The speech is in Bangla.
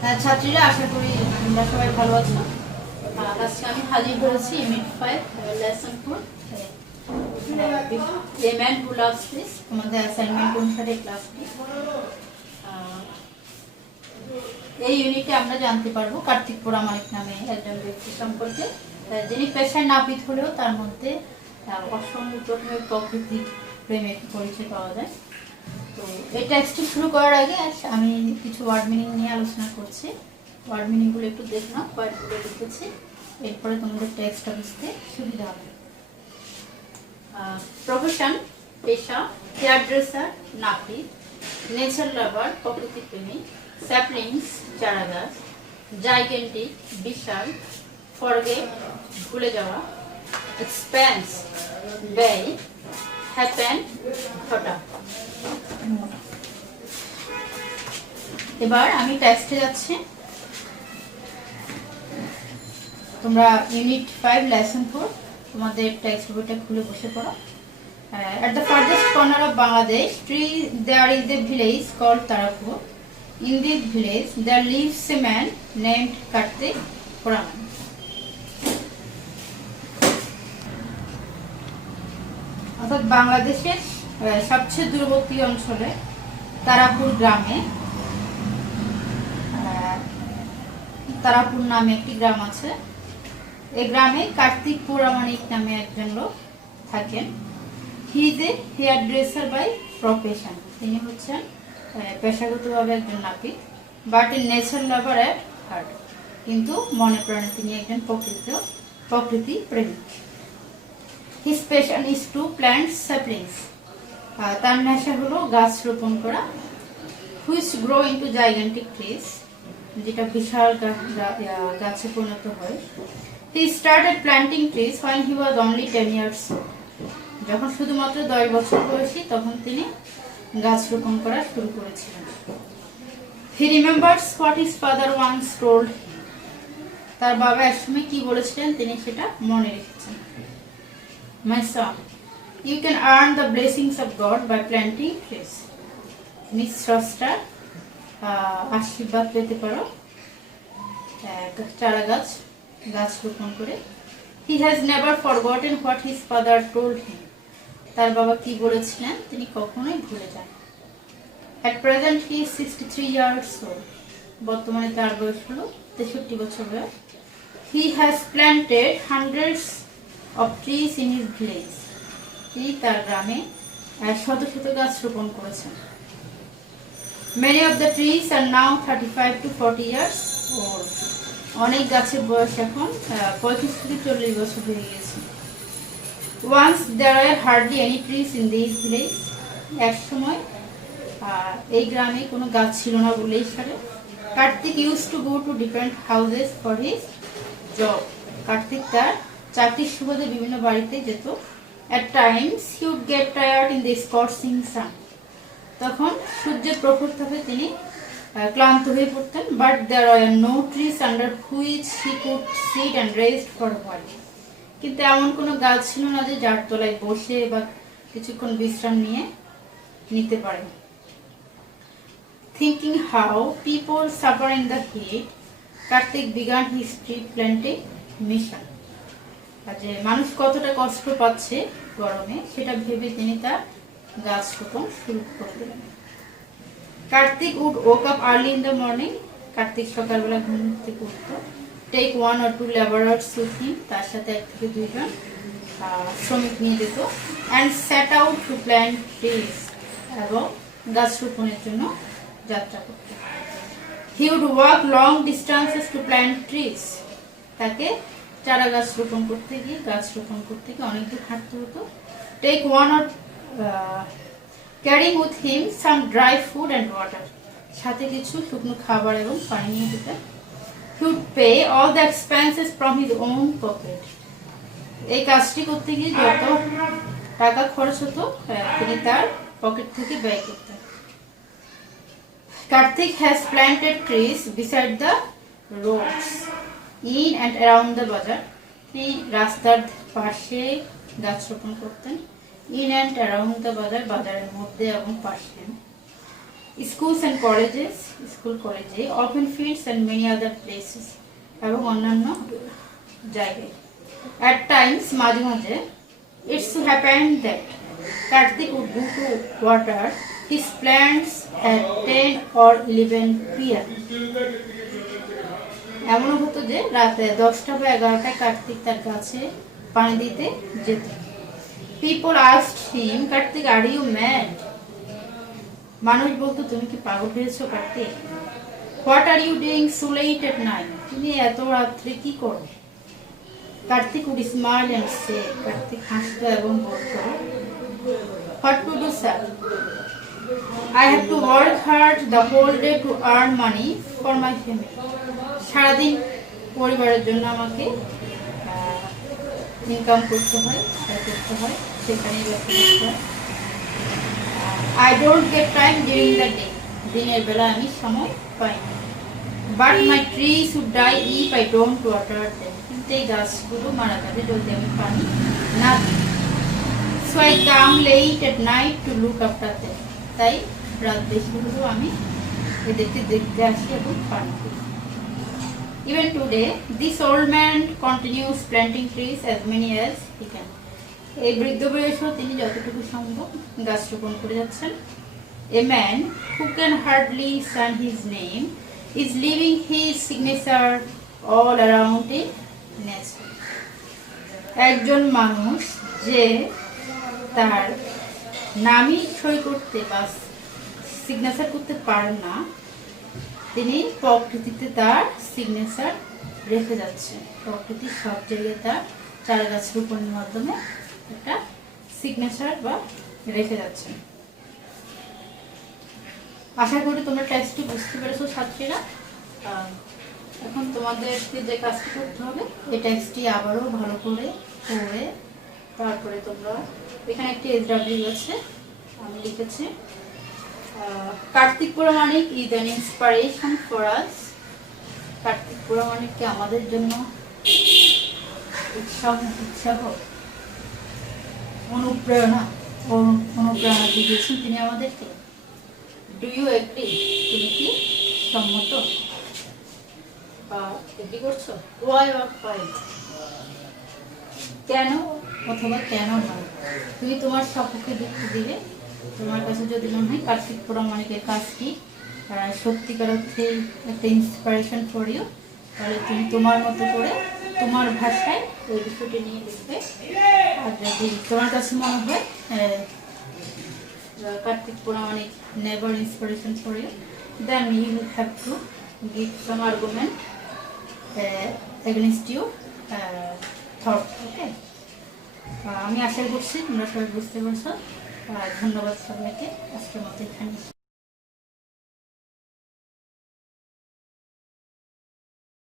ছাত্রীরা, আশা করি তোমরা সবাই ভালো আছো। আজকে আমি হাজির হয়েছি unit 5 lesson 4 a man who loves piece. তোমাদের অ্যাসাইনমেন্ট অনুসারে ক্লাসটি। এই ইউনিটে আমরা জানতে পারবো কার্তিক পুরামানিক নামে একজন ব্যক্তি সম্পর্কে, যিনি পেশায় নাপিত হলেও তার মধ্যে অসংখ্য প্রকৃতিক প্রেমের পরিচয় পাওয়া যায়। তো এই টেক্সটটি শুরু করার আগে আমি কিছু ওয়ার্ড মিনিং নিয়ে আলোচনা করছি। ওয়ার্ড মিনিংগুলো একটু দেখে নাও, ওয়ার্ডগুলো লিখেছি, এরপরে তোমাদের টেক্সটটা বুঝতে সুবিধা হবে। প্রফেশন পেশা, হেয়ার ড্রেসার নাপিত, নেচার লাভার প্রকৃতি প্রেমী, স্যাপলিংস চারাগাছ, জাইগেন্টিক বিশাল, ফরগেট ভুলে যাওয়া, এক্সপেন্স ব্যয়, হ্যাপেন ঘটা। এবার আমি টেক্সটে যাচ্ছি। তোমরা ইউনিট 5 লেসন 4 তোমাদের টেক্সট বইটা খুলে বসে পড়ো। At the farthest corner of Bangladesh, there is a village called Tarapur. In this village, there lives a man named Kartik Puraman. অর্থাৎ বাংলাদেশের সবচেয়ে দূরবর্তী অঞ্চলে তারাপুর গ্রামে, তারাপুর নামে একটি গ্রাম আছে। এই গ্রামে কার্তিক পুরামানিক নামে একজন লোক থাকেন। He is a hairdresser by profession. তিনি হচ্ছেন পেশাগতভাবে একজন নাপিত, but a nature lover at heart. কিন্তু মনে প্রাণে তিনি একজন প্রকৃতি প্রেমিক। His passion is to plant saplings. তার নেশা হলো গাছ রোপণ করা। Which grow into gigantic trees, যেটা বিশাল গাছে পরিণত হয়। He started planting trees when he was only 10 years old. যখন শুধুমাত্র 10 বছর বয়সী তখন তিনি গাছ রোপণ করা শুরু করেছিলেন। He remembers what his father once told him. তার বাবা একসময় কি বলেছিলেন তিনি সেটা মনে রেখেছেন। My son, you can earn the blessings of God by planting trees. তুমি স্রষ্টার আশীর্বাদ পেতে পারো চারা গাছ রোপণ করে। He has never forgotten what his father told him. তার বাবা কি বলেছিলেন তিনি কখনোই ভুলে যান। At present he is 63 years old. বর্তমানে তার বয়স হলো 63 বছর বয়স। He has planted hundreds of trees in his village. তিনি তার গ্রামে শত শত গাছ রোপণ করেছেন। Many of the trees are now 35 to 40 years old. অনেক গাছের বয়স এখন 35 থেকে 40 বছর হয়ে গেছে। Once there were hardly any trees in this village. এক সময় এই গ্রামে কোনো গাছ ছিল না বলেই চলে। Kartik used to go to different houses for his job. Kartik তার চাকরির সুবাদে বিভিন্ন বাড়িতে যেত। At times he would get tired in the scorching sun. তখন সূর্যের প্রখর তাপে তিনি ক্লান্ত হয়ে পড়তেন। But there are no trees under which he could sit and rest for while. কিন্তু এমন কোনো গাছ ছিল না যে যার তলায় বসে বা কিছুক্ষণ বিশ্রাম নিতে পারে। Thinking how people suffer in the heat, Kartik began his tree planting mission. যে মানুষ কতটা কষ্ট পাচ্ছে গরমে সেটা ভেবে তিনি তার গাছ রোপণ শুরু করে দিলেন। Kartik would woke up early in the morning. Kartik সকালবেলা ঘুম থেকে উঠতো। Take 1 or 2 laborers with him. তার সাথে 1 থেকে 2 জন শ্রমিক নিয়ে যেত। And set out to plant trees. এবং গাছ রোপণের জন্য যাত্রা করত। He would walk long distances to plant trees. তাকে চারা গাছ রোপণ করতে গিয়ে অনেক দূর হাঁটতে হতো। Take 1 or carrying with him some dry food and water. সাথে কিছু শুকনো খাবার এবং পানি নিয়ে যেতেন। He would pay all the expenses from his own pocket. এই কাজটি করতে গিয়ে যত টাকা খরচ হতো তিনি তার পকেট থেকে ব্যয় করতেন। Karthik has planted trees beside the roads in and around the bazaar. তিনি রাস্তার পাশে গাছ রোপণ করতেন। In and around the bazaar, বাজারের মধ্যে এবং পাশে। schools and colleges, school college, open fields and many other places এবং অন্যান্য জায়গায়। At times মাঝে মাঝে it's happened that Karthik would go to water his plants at 10 or 11 p.m. এমনও হতো যে রাতে 10টা বা 11টায় কার্তিক তার গাছে পানি দিতে যেত। People asked him, Karthik, are you mad? মানুষ বলতো তুমি কি পাগল হয়েছো Kartik? What are you doing so late at night? তুমি এত রাত্রে কি করো? Kartik would smile and say, Kartik হাসতো এবং বলতো, What to do, sir? I have to work hard the whole day to earn money for my family. সারাদিন পরিবারের জন্য আমাকে ইনকাম করতে হয়, সেখানেই ব্যস্ত থাকতে হয়। I don't get time during the day. দিনের বেলা আমি সময় পাই না। But my trees would die if I don't water them. কিন্তু এই গাছগুলো মারা যাবে যদি আমি পানি না দিই। So I come late at night to look after them. তাই রাত বেশি হলেও আমি এদেরকে দেখতে আসি এবং পানি দিই। Even today, this old man continues planting trees as many as he can. এই বৃদ্ধ বয়সেও তিনি যতটুকু সম্ভব গাছ রোপণ করে যাচ্ছেন। A man who can hardly stand his name is leaving his signature all around in nature. একজন মানুষ যে তার নামই সই করতে বা সিগনেচার করতে পারেন না, তিনি প্রকৃতিতে তার সিগনেচার রেখে যাচ্ছে। প্রকৃতির সব জায়গায় তার চারা গাছ রোপণের মাধ্যমে একটা সিগনেচার বা রেখে যাচ্ছে। আশা করি তোমরা টেক্সটটি বুঝতে পেরেছো ছাত্রীরা। এখন তোমাদেরকে যে কাজটি করতে হবে, এই টেক্সটটি আবারও ভালো করে পড়ে তারপরে তোমরা এখানে একটি SW আছে, আমি লিখেছি Kartik Pramanik is an inspiration for us. Kartik পুরামানিককে আমাদের জন্য উৎসাহ অনুপ্রেরণা দিয়েছেন তিনি আমাদেরকে। Do you agree? তুমি কি সম্মত বা এগ্রি করছো? Why or why? কেন অথবা কেন নয়? তুমি তোমার সপক্ষে যুক্তি দিবে। তোমার কাছে যদি মনে হয় কার্তিক পুরামানিকের কাজটি সত্যিকার অর্থে একটা ইন্সপিরেশন ফর ইউ, তাহলে তুমি তোমার মতো করে তোমার ভাষায় ওই বিষয়টি নিয়ে লিখবে। আর যদি তোমার কাছে মনে হয় Karthik Puramanik never inspiration for you, then you will have to give some argument against your thought. Okay? আমি আশা করছি তোমরা সবাই বুঝতে পারছো। ধন্যবাদ সবাইকে। আজকের মতো এখানে।